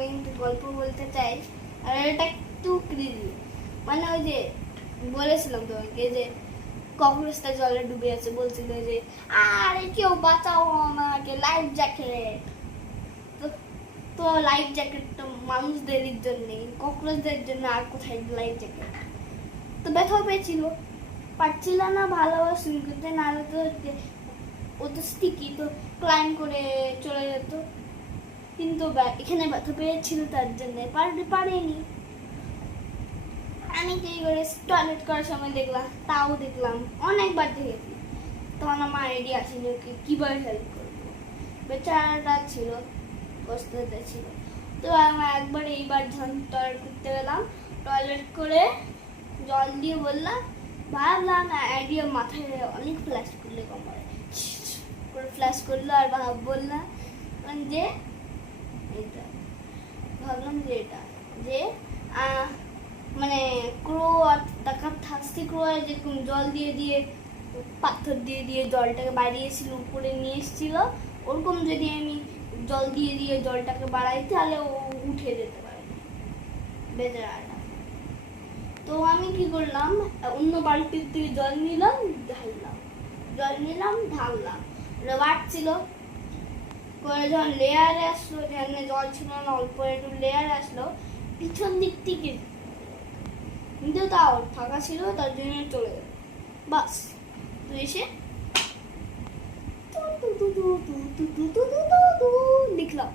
আমি একটু গল্প বলতে চাই। আর এটা একটু ক্রেজি, মানে ওই যে বলেছিলাম তোমাকে যে ককরোচটা জলে ডুবে আছে, বলছিল যে আরে কেউ বাঁচাও আমাকে, লাইফ জ্যাকেট। তো তো লাইফ জ্যাকেট তো মানুষদের জন্য, ককরোচদের জন্য আর কোথায় লাইফ জ্যাকেট। তো ব্যথাও পেয়েছিল, পারছিল না ভালোভাবে সুইম করতে, নাহলে তো ও তো স্টিকি, তো ক্লাইম করে চলে যেত। কিন্তু এখানে ব্যথা পেয়েছিল তার জন্য পারেনি। আমি কি করে টয়লেট করার সময় দেখলাম, তাও দেখলাম অনেকবার দেখেছি, তখন আমার আইডিয়া আসেনি ওকে কীভাবে হেল্প করবো। বেচারাটা ছিল, কষ্টতে ছিল। তো আমি একবার এইবার যখন টয়লেট করতে গেলাম, টয়লেট করে জল দিয়ে বললাম, ভাবলাম আইডিয়া মাথায় অনেক ফ্ল্যাশ করলে কমায় করে ফ্ল্যাশ করলো, আর বললাম যে এটা, ভাবলাম যে এটা যে মানে ক্রো আর ডাকাত থাকতে, ক্রো যেরকম জল দিয়ে দিয়ে পাথর দিয়ে দিয়ে জলটাকে বাড়িয়েছিল, উপরে নিয়ে এসেছিল, ওরকম যদি আমি জল দিয়ে দিয়ে জলটাকে বাড়াই তাহলে ও উঠে যেতে পারে বেচারাটা। তো আমি কি করলাম, অন্য বালতির থেকে জল নিলাম, ঢাললাম, বাড়ছিল করে যখন লেয়ারে আসলো, যেখানে জল ছিল না অল্প একটু লেয়ারে আসলো পিছন দিক থেকে, কিন্তু তাও ফাঁকা ছিল, তার জন্য চলে গেল। বাস তো এসে লিখলাম।